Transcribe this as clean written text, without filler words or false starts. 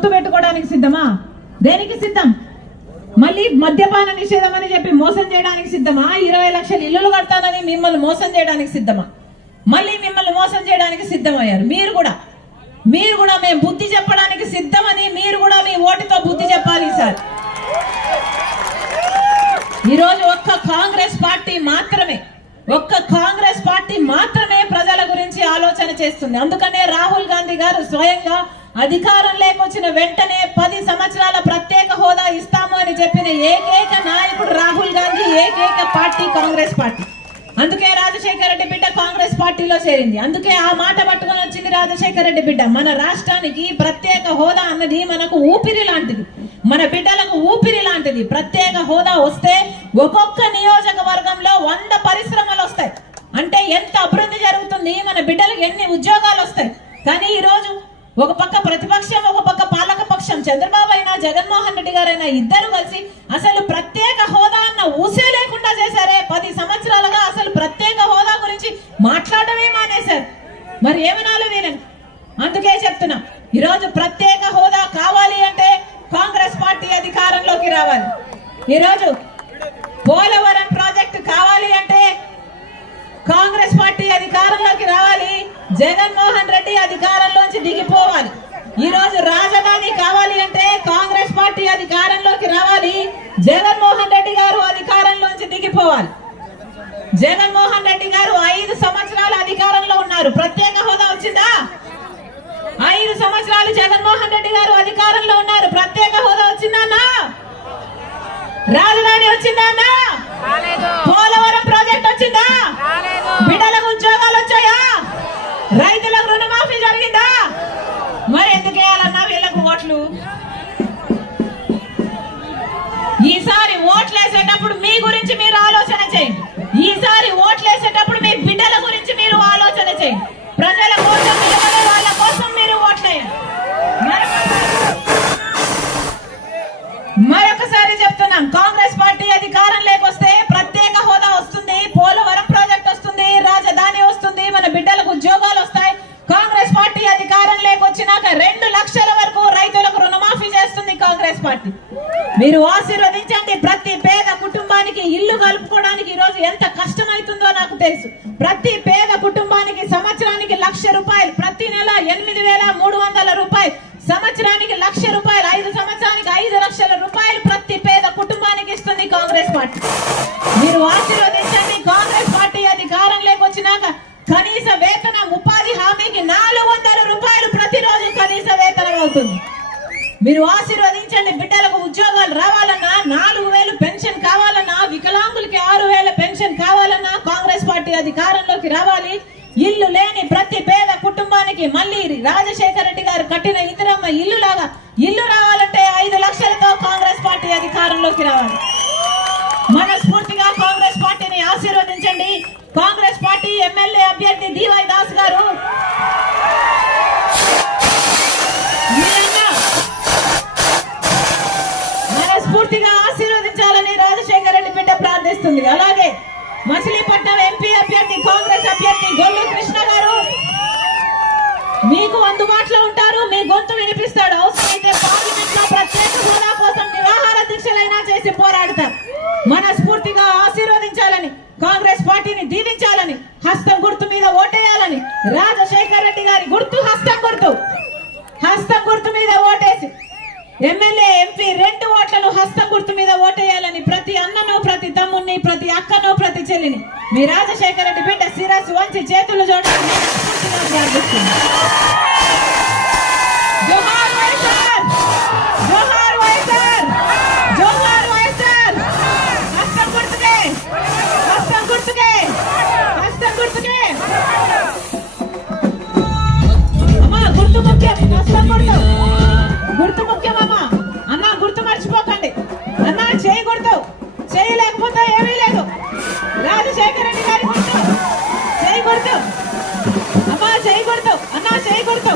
పొత్తు పెట్టుకోవడానికి సిద్ధమా? దేనికి సిద్ధం? మళ్ళీ మద్యపాన నిషేధం అని చెప్పి మోసం చేయడానికి సిద్ధమా? 20 లక్షల ఇల్లులు కడతానని మిమ్మల్ని మోసం చేయడానికి సిద్ధమా? మళ్ళీ మిమ్మల్ని మోసం చేయడానికి సిద్ధమయ్యారు. మీరు కూడా మేము బుద్ధి చెప్పడానికి సిద్ధమని మీరు కూడా మీ ఓటుతో బుద్ధి చెప్పాలి సార్. ఈరోజు ఒక్క కాంగ్రెస్ పార్టీ మాత్రమే ప్రజల గురించి ఆలోచన చేస్తుంది. అందుకనే రాహుల్ గాంధీ గారు స్వయంగా అధికారం లేకొచ్చిన వెంటనే 10 సంవత్సరాల ప్రత్యేక హోదా ఇస్తాము అని చెప్పిన ఏకైక నాయకుడు రాహుల్ గాంధీ, ఏకైక పార్టీ కాంగ్రెస్ పార్టీ. అందుకే రాజశేఖర రెడ్డి బిడ్డ కాంగ్రెస్ పార్టీలో చేరింది. అందుకే ఆ మాట పట్టుకొని వచ్చింది రాజశేఖర రెడ్డి బిడ్డ. మన రాష్ట్రానికి ప్రత్యేక హోదా అన్నది మనకు ఊపిరి లాంటిది, మన బిడ్డలకు ఊపిరి లాంటిది. ప్రత్యేక హోదా వస్తే ఒక్కొక్క నియోజకవర్గంలో 100 పరిశ్రమలు వస్తాయి. అంటే ఎంత అభివృద్ధి జరుగుతుంది, మన బిడ్డలకు ఎన్ని ఉద్యోగాలు వస్తాయి. కానీ ఈ రోజు ఒక పక్క ప్రతిపక్షం, ఒక పక్క పాలక పక్షం, చంద్రబాబు అయినా జగన్మోహన్ రెడ్డి గారైనా ఇద్దరు కలిసి అసలు ప్రత్యేక హోదా అన్న ఊసే లేకుండా చేశారే. 10 సంవత్సరాలుగా అసలు ప్రత్యేక హోదా గురించి మాట్లాడమే మానేశారు. మరి ఏమనాలి వీళ్ళని? అందుకే చెప్తున్నా, ఈరోజు ప్రత్యేక హోదా కావాలి అంటే కాంగ్రెస్ పార్టీ అధికారంలోకి రావాలి. ఈరోజు పోలవరం ప్రాజెక్టు కావాలి అంటే కాంగ్రెస్ పార్టీ అధికారంలోకి రావాలి. జగన్మోహన్ రెడ్డి అధికారంలోంచి దిగిపోవాలి. ఈ రోజు రాజధాని కావాలి అంటే కాంగ్రెస్ పార్టీ అధికారంలోకి రావాలి. జగన్మోహన్ రెడ్డి గారు అధికారంలోంచి దిగిపోవాలి. జగన్మోహన్ రెడ్డి గారు 5 సంవత్సరాలు అధికారంలో ఉన్నారు. ప్రత్యేక హోదా వచ్చిందా? 5 సంవత్సరాలు జగన్మోహన్ రెడ్డి గారు అధికారంలో ఉన్నారు. ప్రత్యేక హోదా వచ్చిందా? రాజధాని వచ్చిందా? పోలవరం ప్రాజెక్ట్ వచ్చిందా? బిడ్డలకు ఉద్యోగాలు వచ్చాయా? రైతులకు రుణమాఫీ జరిగిందా? మరి ఎందుకు వేయాలన్నా వీళ్ళకు ఓట్లు? ఈసారి ఓట్లేసేటప్పుడు మీ గురించి మీరు ఆలోచన చేయండి. ఈసారి ఓట్లేసేటప్పుడు మీ బిడ్డల గురించి మీరు ఆలోచన చేయండి. ప్రజల కోసం నిలబడే వాళ్ళ కోసం మీరు ఓట్లేయండి. మరొకసారి చెప్తున్నాం, కాంగ్రెస్ పార్టీ అధికారం లేకొస్తే ప్రత్యేక హోదా వస్తుంది, పోలవరం ప్రాజెక్ట్ వస్తుంది, రాజధాని వస్తుంది, మన బిడ్డలకు ఉద్యోగాలు వస్తాయి. కాంగ్రెస్ పార్టీ అధికారం లేకొచ్చినాక 2 లక్షల వరకు రైతులకు రుణమాఫీ చేస్తుంది కాంగ్రెస్ పార్టీ. మీరు ఆశీర్వదించండి. ప్రతి పేద కుటుంబానికి ఇల్లు కలుపుకోవడానికి ఈరోజు ఎంత కష్టమవుతుందో నాకు తెలుసు. ప్రతి పేద కుటుంబానికి సంవత్సరానికి 1,00,000 రూపాయలు, ప్రతి నెల 8,300 రూపాయలు, సంవత్సరానికి 1,00,000 రూపాయలు, 5 సంవత్సరానికి 5 లక్షల రూపాయలు ప్రతి పేద కుటుంబానికి ఇస్తుంది కాంగ్రెస్ పార్టీ. మీరు ఆశీర్వదించండి. కాంగ్రెస్ పార్టీ అధికారం లేకొచ్చినాక కనీస వేతనం, ఉపాధి హామీకి 400 రూపాయలు ప్రతిరోజు కనీస వేతనం అవుతుంది. మీరు ఆశీర్వదించండి. బిడ్డలకు ఉద్యోగాలు రావాలన్నా, 4,000 పెన్షన్ కావాలన్నా, వికలాంగులకి 6,000 పెన్షన్ కావాలన్నా కాంగ్రెస్ పార్టీ అధికారంలోకి రావాలి. ఇల్లు లేని ప్రతి పేద కుటుంబానికి మళ్ళీ రాజశేఖర రెడ్డి గారు కట్టిన ఇందిరమ్మ ఇల్లు లాగా ఇల్లు రావాలంటే 5 లక్షలతో కాంగ్రెస్ పార్టీ అధికారంలోకి రావాలి. మనస్ఫూర్తిగా కాంగ్రెస్ పార్టీని ఆశీర్వదించండి. కాంగ్రెస్ పార్టీ ఎమ్మెల్యే అభ్యర్థి డివై దాస్ గారు మనస్ఫూర్తిగా ఆశీర్వదించాలని రాజశేఖర రెడ్డి బిడ్డ ప్రార్థిస్తుంది. అలాగే మచిలీపట్నం ఎంపీ అభ్యర్థి, కాంగ్రెస్ అభ్యర్థి గొల్లు కృష్ణ గారు మీకు అందుబాటులో ఉంటారు. మీ గొంతు వినిపిస్తాడు. అవసరమైతే పార్లమెంట్ లో ప్రత్యేక హోదా కోసం నిరాహార దీక్షలైనా చేసి పోరాడతారు. మనస్ఫూర్తిగా ఆశీర్వదించాలని, కాంగ్రెస్ పార్టీని దీవించాలని, హస్తం గుర్తు మీద ఓటేయాలని, రాజశేఖర రెడ్డి గారి గుర్తు హస్తం గుర్తు మీద ఓటేసి ఎమ్మెల్యే, ఎంపీ 2 ఓట్లను హస్తం గుర్తు మీద ఓటేయాలని ప్రతి అన్నను, ప్రతి తమ్ముడిని, ప్రతి అక్కను, ప్రతి చెల్లిని మీ రాజశేఖర రెడ్డి బిడ్డ శిరస్సు వంచి చేతులు జోడించి ప్రార్థిస్తుంది. జోహార్ వైఎస్ఆర్, జోహార్ వైఎస్ఆర్, జోహార్ వైఎస్ఆర్. హస్తం గుర్తుకే, హస్తం గుర్తుకే, హస్తం గుర్తుకే. అమ్మా గుర్తు ముఖ్యం, హస్తం గుర్తు ముఖ్యమమ్మా. అన్న గుర్తు మర్చిపోకండి. అన్న చేయి గుర్తు, చేయి లేకపోతే ఏమీ లేదు. రాజశేఖర రెడ్డి గారి గుర్తు, చేయి గుర్తు. అమ్మా చేయి గుర్తు, అన్న చేయి గుర్తు.